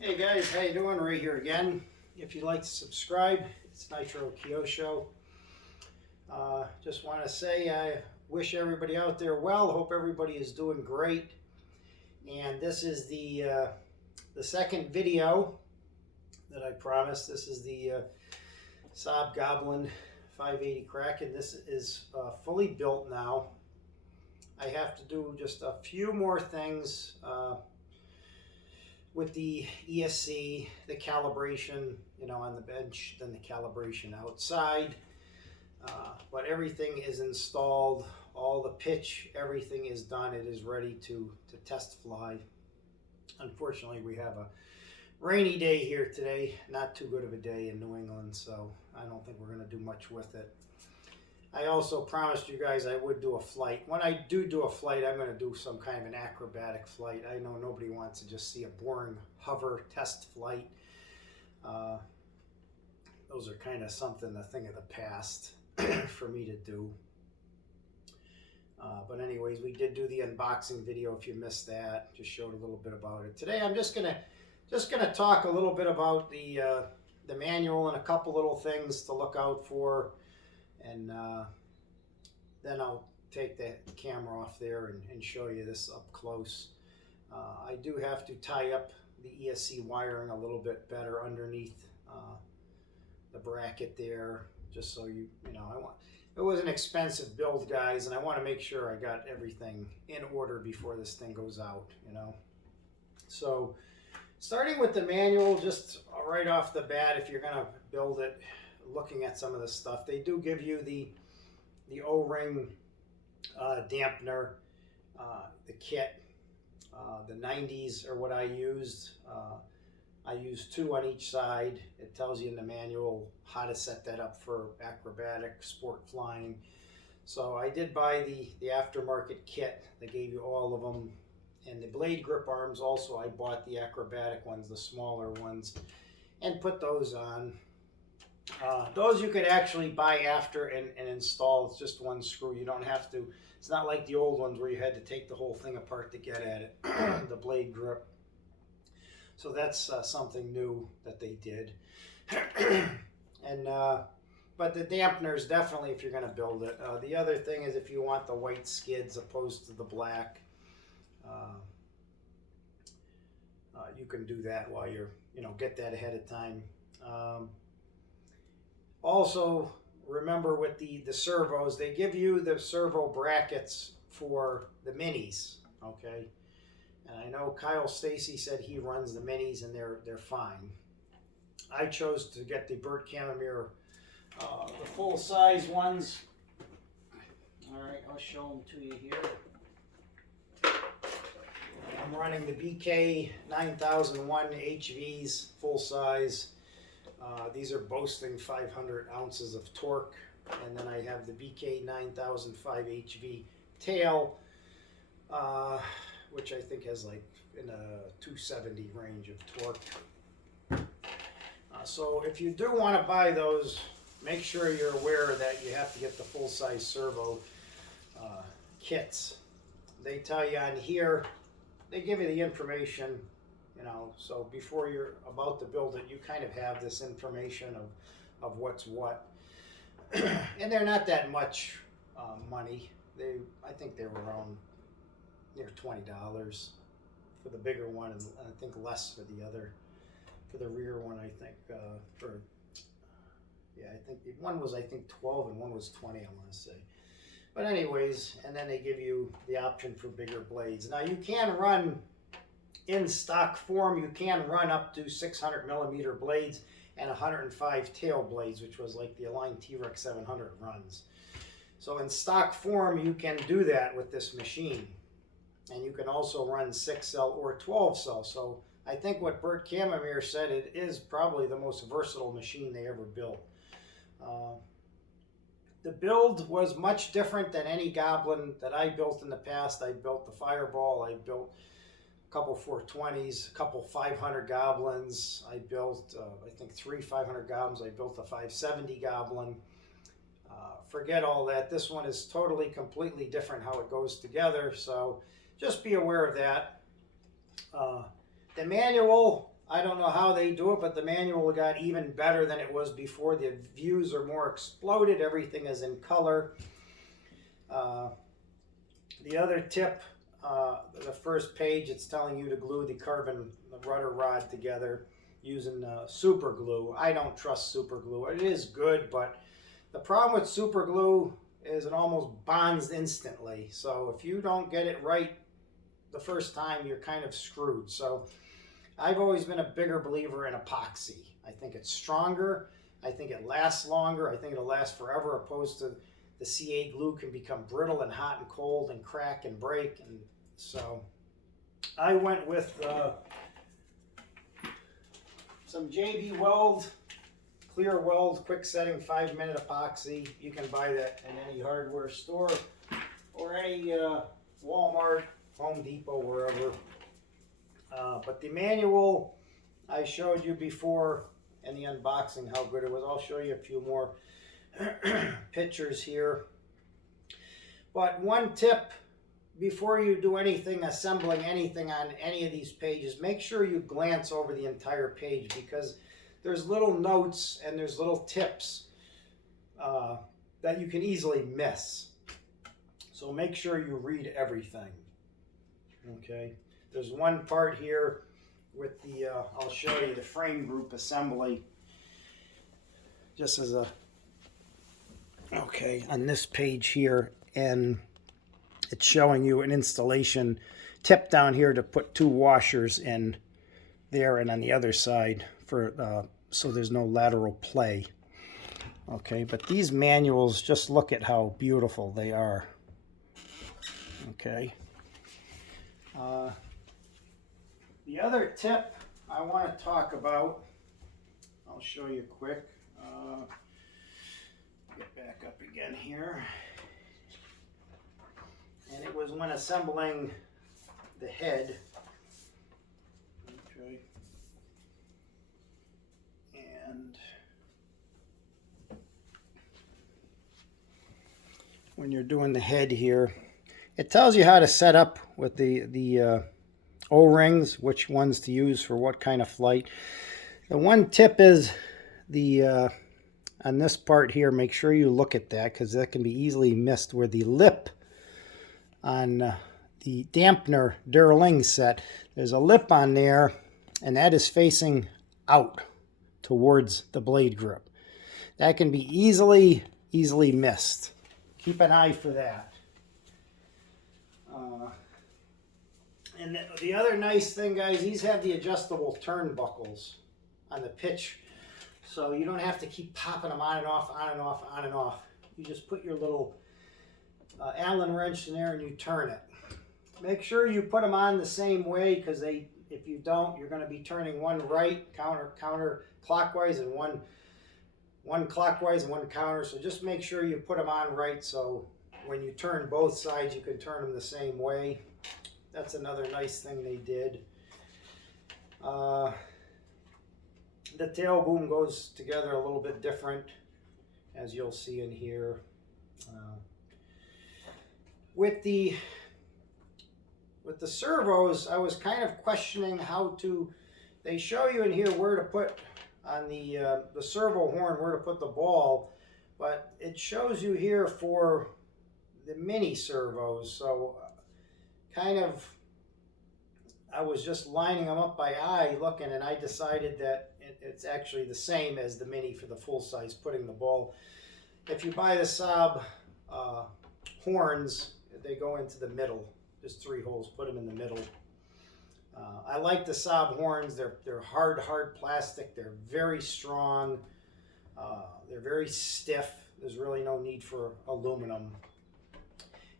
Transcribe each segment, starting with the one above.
Hey guys, how you doing? Ray here again. If you'd like to subscribe, it's Nitro Kyosho. Just want to say I wish everybody out there well. Hope everybody is doing great. And this is the second video that I promised. This is the Sab Goblin 580 Kraken. This is fully built now. I have to do just a few more things with the ESC, the calibration, on the bench, then the calibration outside. But everything is installed, all the pitch, everything is done. It is ready to test fly. Unfortunately, we have a rainy day here today. Not too good of a day in New England, so I don't think we're going to do much with it. I also promised you guys I would do a flight. When I do a flight, I'm going to do some kind of an acrobatic flight. I know nobody wants to just see a boring hover test flight. Those are kind of something, a thing of the past for me to do. But anyways, we did do the unboxing video. If you missed that, just showed a little bit about it. Today I'm just gonna talk a little bit about the manual and a couple little things to look out for. And then I'll take the camera off there and show you this up close. I do have to tie up the ESC wiring a little bit better underneath the bracket there, just so it was an expensive build, guys, and I want to make sure I got everything in order before this thing goes out, So starting with the manual, just right off the bat, if you're going to build it, looking at some of the stuff, they do give you the O-ring dampener, the kit. The 90s are what I used. I used 2 on each side. It tells you in the manual how to set that up for acrobatic sport flying. So I did buy the aftermarket kit. They gave you all of them. And the blade grip arms also, I bought the acrobatic ones, the smaller ones, and put those on. Those you could actually buy after and install. It's just one screw. You don't have to. It's not like the old ones where you had to take the whole thing apart to get at it, the blade grip. So that's something new that they did. And but the dampeners, definitely, if you're going to build it. The other thing is if you want the white skids opposed to the black, you can do that while you're, get that ahead of time. Also, remember with the servos, they give you the servo brackets for the minis, okay? And I know Kyle Stacy said he runs the minis and they're fine. I chose to get the Burt Camomere, the full-size ones. All right, I'll show them to you here. I'm running the BK 9001 HVs, full-size. These are boasting 500 ounces of torque, and then I have the BK 9005 HV tail, which I think has like in a 270 range of torque. So if you do want to buy those, make sure you're aware that you have to get the full-size servo kits. They tell you on here, they give you the information. So before you're about to build it, you kind of have this information of what's what. And they're not that much money. I think they were around near $20 for the bigger one, and I think less for the other, for the rear one. I think I think one was 12 and one was 20. I want to say. But anyways, and then they give you the option for bigger blades. Now you can run. In stock form, you can run up to 600 millimeter blades and 105 tail blades, which was like the Align T-Rex 700 runs. So in stock form, you can do that with this machine. And you can also run 6-cell or 12-cell. So I think what Burt Camomere said, it is probably the most versatile machine they ever built. The build was much different than any Goblin that I built in the past. I built the Fireball, I built a couple 420s, a couple 500 Goblins. I built, I think 3 500 Goblins. I built a 570 Goblin. Forget all that. This one is totally, completely different how it goes together. So just be aware of that. The manual, I don't know how they do it, but the manual got even better than it was before. The views are more exploded. Everything is in color. The other tip, the first page, it's telling you to glue the rudder rod together using super glue. I don't trust super glue. It is good, but the problem with super glue is it almost bonds instantly. So if you don't get it right the first time, you're kind of screwed. So I've always been a bigger believer in epoxy. I think it's stronger. I think it lasts longer. I think it'll last forever, opposed to the CA glue can become brittle and hot and cold and crack and break. And so I went with some JB Weld, clear weld, quick setting, 5-minute epoxy. You can buy that in any hardware store or any Walmart, Home Depot, wherever. But the manual, I showed you before in the unboxing how good it was. I'll show you a few more pictures here. But one tip before you do anything, assembling anything on any of these pages, make sure you glance over the entire page, because there's little notes and there's little tips that you can easily miss. So make sure you read everything. Okay, there's one part here with the, I'll show you the frame group assembly, just as a, okay, on this page here, and it's showing you an installation tip down here to put 2 washers in there and on the other side for so there's no lateral play. Okay, but these manuals, just look at how beautiful they are. Okay. The other tip I want to talk about, I'll show you quick. Get back up again here. And it was when assembling the head. Okay. And when you're doing the head here, it tells you how to set up with the O-rings, which ones to use for what kind of flight. The one tip is the on this part here, make sure you look at that, because that can be easily missed, where the lip on the dampener Durling set, there's a lip on there, and that is facing out towards the blade grip. That can be easily missed. Keep an eye for that. And the other nice thing, guys, these have the adjustable turnbuckles on the pitch, so you don't have to keep popping them on and off, on and off, on and off. You just put your little Allen wrench in there and you turn it. Make sure you put them on the same way, because if you don't, you're going to be turning one right counter clockwise and one clockwise and one counter. So just make sure you put them on right, so when you turn both sides, you can turn them the same way. That's another nice thing they did. The tail boom goes together a little bit different, as you'll see in here. With the servos, I was kind of questioning how to. They show you in here where to put on the servo horn, where to put the ball, but it shows you here for the mini servos. So kind of, I was just lining them up by eye looking, and I decided that it's actually the same as the mini for the full size, putting the ball. If you buy the Sab horns, they go into the middle, just 3 holes, put them in the middle. I like the Sab horns. They're hard plastic. They're very strong. They're very stiff. There's really no need for aluminum.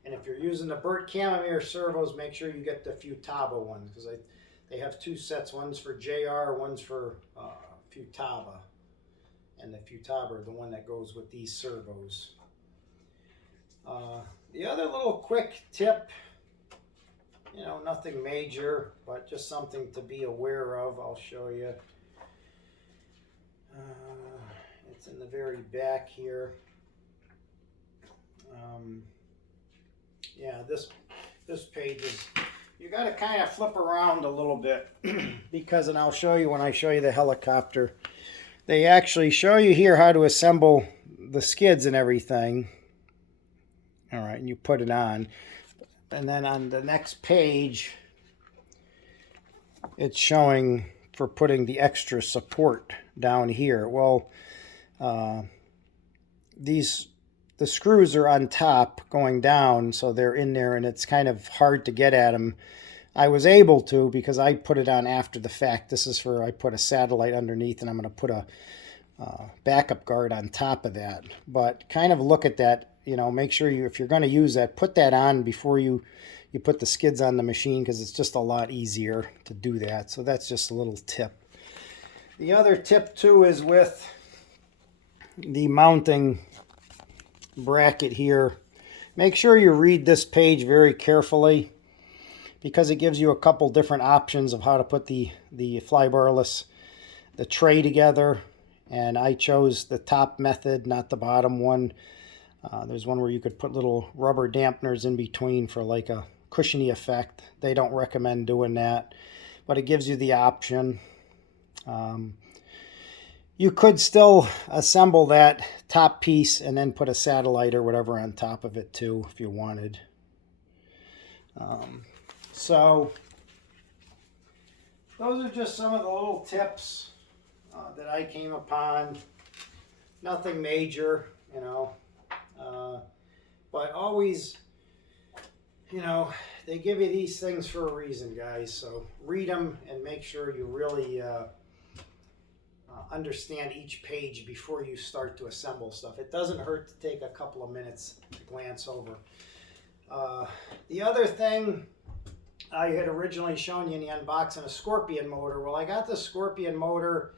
And if you're using the Burt Camomere servos, make sure you get the Futaba ones, because they have 2 sets. One's for JR, one's for Futaba. And the Futaba are the one that goes with these servos. The other little quick tip, you know, nothing major, but just something to be aware of. I'll show you. It's in the very back here. Yeah, this page is you got to kind of flip around a little bit because, and I'll show you when I show you the helicopter, they actually show you here how to assemble the skids and everything. All right, and you put it on. And then on the next page, it's showing for putting the extra support down here. Well, the screws are on top going down, so they're in there, and it's kind of hard to get at them. I was able to because I put it on after the fact. This is for, I put a satellite underneath, and I'm going to put a backup guard on top of that. But kind of look at that, you know, make sure you, if you're going to use that, put that on before you put the skids on the machine, because it's just a lot easier to do that. So that's just a little tip. The other tip too is with the mounting bracket here, make sure you read this page very carefully, because it gives you a couple different options of how to put the Flybarless, the tray together. And I chose the top method, not the bottom one. There's one where you could put little rubber dampeners in between for like a cushiony effect. They don't recommend doing that, but it gives you the option. You could still assemble that top piece and then put a satellite or whatever on top of it too, if you wanted. So those are just some of the little tips that I came upon. Nothing major, you know, but always, you know, they give you these things for a reason, guys. So read them and make sure you really understand each page before you start to assemble stuff. It doesn't hurt to take a couple of minutes to glance over. The other thing I had originally shown you in the unboxing, a Scorpion motor. Well, I got the Scorpion motor,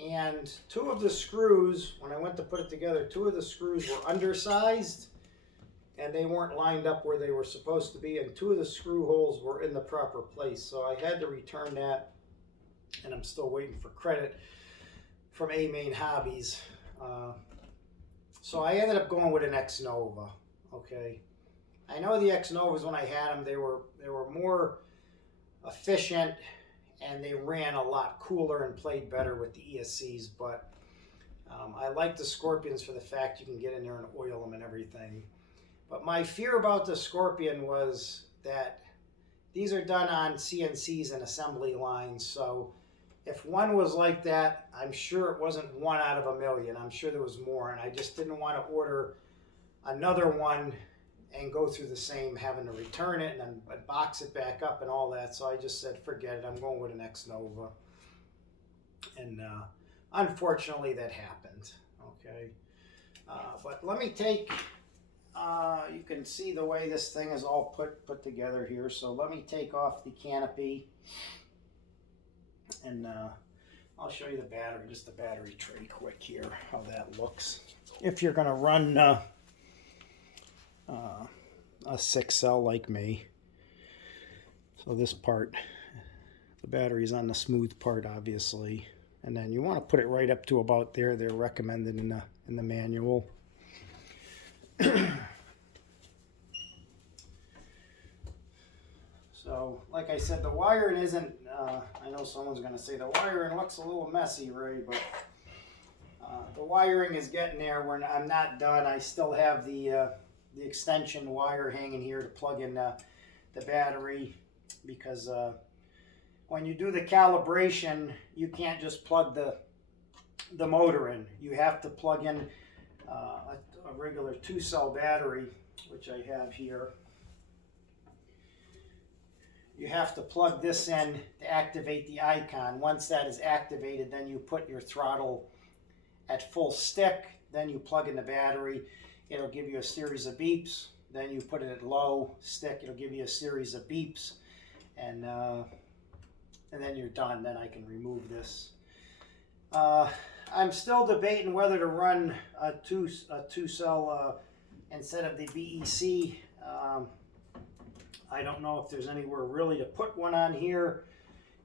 and two of the screws, when I went to put it together, two of the screws were undersized and they weren't lined up where they were supposed to be, and two of the screw holes were in the proper place. So I had to return that, and I'm still waiting for credit from A-Main Hobbies. So I ended up going with an X-Nova. Okay, I know the X-Novas, when I had them, they were more efficient and they ran a lot cooler and played better with the ESCs, but I like the Scorpions for the fact you can get in there and oil them and everything. But my fear about the Scorpion was that these are done on CNCs and assembly lines, so if one was like that, I'm sure it wasn't one out of a million. I'm sure there was more, and I just didn't want to order another one and go through the same, having to return it and then box it back up and all that. So I just said, forget it, I'm going with an X-Nova. And unfortunately that happened. Okay, but let me take, you can see the way this thing is all put together here. So let me take off the canopy, and I'll show you the battery, just the battery tray quick here, how that looks. If you're going to run a 6-cell like me. So this part, the battery's on the smooth part, obviously, and then you want to put it right up to about there. They're recommended in the manual. So like I said, the wiring isn't, I know someone's going to say the wiring looks a little messy, Ray, but the wiring is getting there. I'm not done. I still have the extension wire hanging here to plug in the battery, because when you do the calibration, you can't just plug the motor in. You have to plug in a regular 2-cell battery, which I have here. You have to plug this in to activate the icon. Once that is activated, then you put your throttle at full stick, then you plug in the battery. It'll give you a series of beeps. Then you put it at low stick, it'll give you a series of beeps, and then you're done. Then I can remove this. I'm still debating whether to run a two-cell instead of the BEC. I don't know if there's anywhere really to put one on here.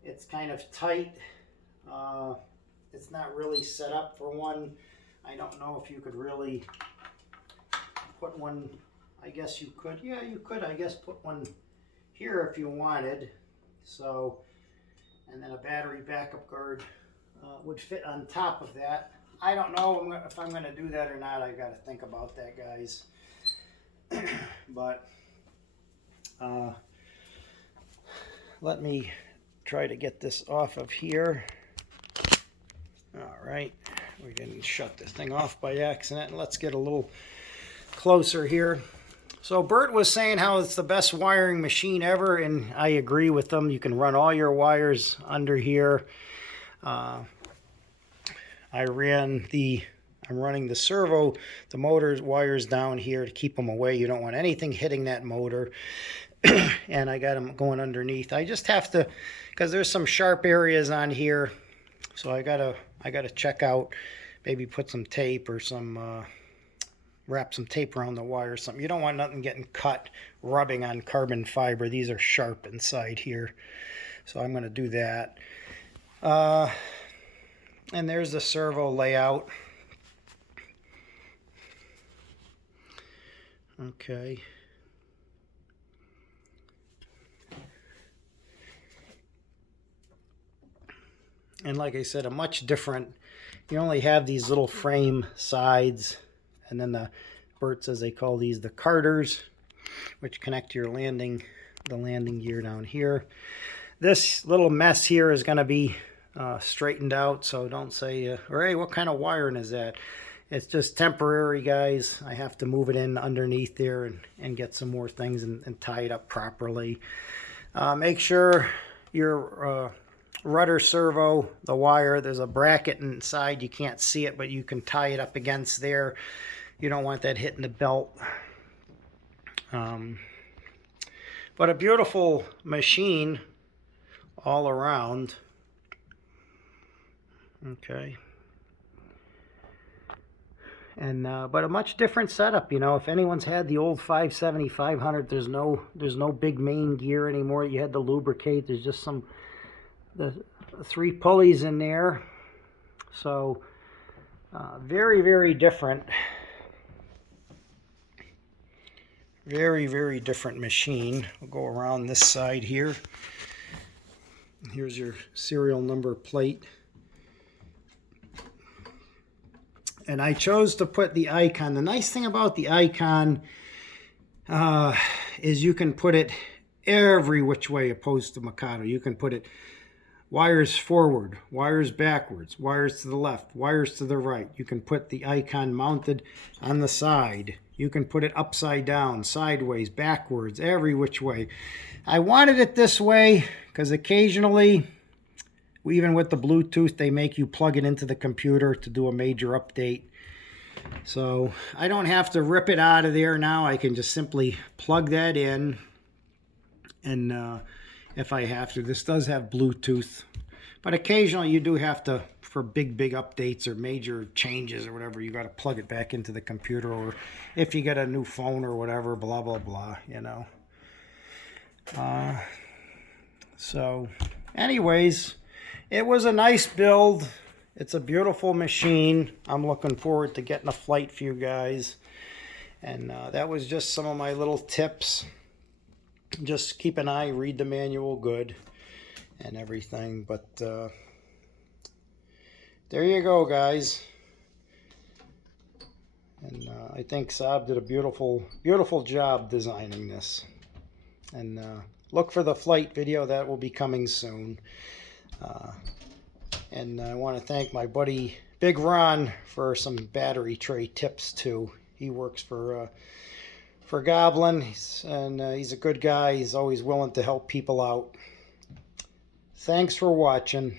It's kind of tight. It's not really set up for one. I don't know if you could really put one. I guess you could. Yeah, you could, I guess, put one here if you wanted. So, and then a battery backup guard would fit on top of that. I don't know if I'm going to do that or not. I got to think about that, guys. But let me try to get this off of here. All right, we didn't shut this thing off by accident. Let's get a little closer here. So Bert was saying how it's the best wiring machine ever, and I agree with them. You can run all your wires under here. I'm running the servo, the motor's wires down here to keep them away. You don't want anything hitting that motor. And I got them going underneath. I just have to, because there's some sharp areas on here, so I gotta check out, maybe put some tape or some wrap some tape around the wire or something. You don't want nothing getting cut, rubbing on carbon fiber. These are sharp inside here, so I'm going to do that. And there's the servo layout. Okay. And like I said, a much different, you only have these little frame sides, and then the Bert says they call these the carters, which connect to your the landing gear down here. This little mess here is going to be straightened out, so don't say, hey, what kind of wiring is that? It's just temporary, guys. I have to move it in underneath there and get some more things and tie it up properly. Make sure your rudder servo, the wire, there's a bracket inside. You can't see it, but you can tie it up against there. You don't want that hitting the belt. But a beautiful machine all around. Okay. And but a much different setup, you know. If anyone's had the old 570, 500, there's no big main gear anymore. You had to lubricate. There's just the 3 pulleys in there. So very, very different. Very, very different machine. We'll go around this side here. Here's your serial number plate. And I chose to put the icon. The nice thing about the icon is you can put it every which way opposed to Mikado. You can put it wires forward, wires backwards, wires to the left, wires to the right. You can put the icon mounted on the side. You can put it upside down, sideways, backwards, every which way. I wanted it this way because occasionally, even with the Bluetooth, they make you plug it into the computer to do a major update. So I don't have to rip it out of there now. I can just simply plug that in. And if I have to, this does have Bluetooth. But occasionally you do have to, for big updates or major changes or whatever, you got to plug it back into the computer. Or if you get a new phone or whatever, blah, blah, blah, you know. So anyways, it was a nice build. It's a beautiful machine. I'm looking forward to getting a flight for you guys. And that was just some of my little tips. Just keep an eye, read the manual good and everything. But there you go, guys. And I think Sab did a beautiful job designing this. And look for the flight video. That will be coming soon. And I want to thank my buddy Big Ron for some battery tray tips too. He works for Goblin, and he's a good guy. He's always willing to help people out. Thanks for watching.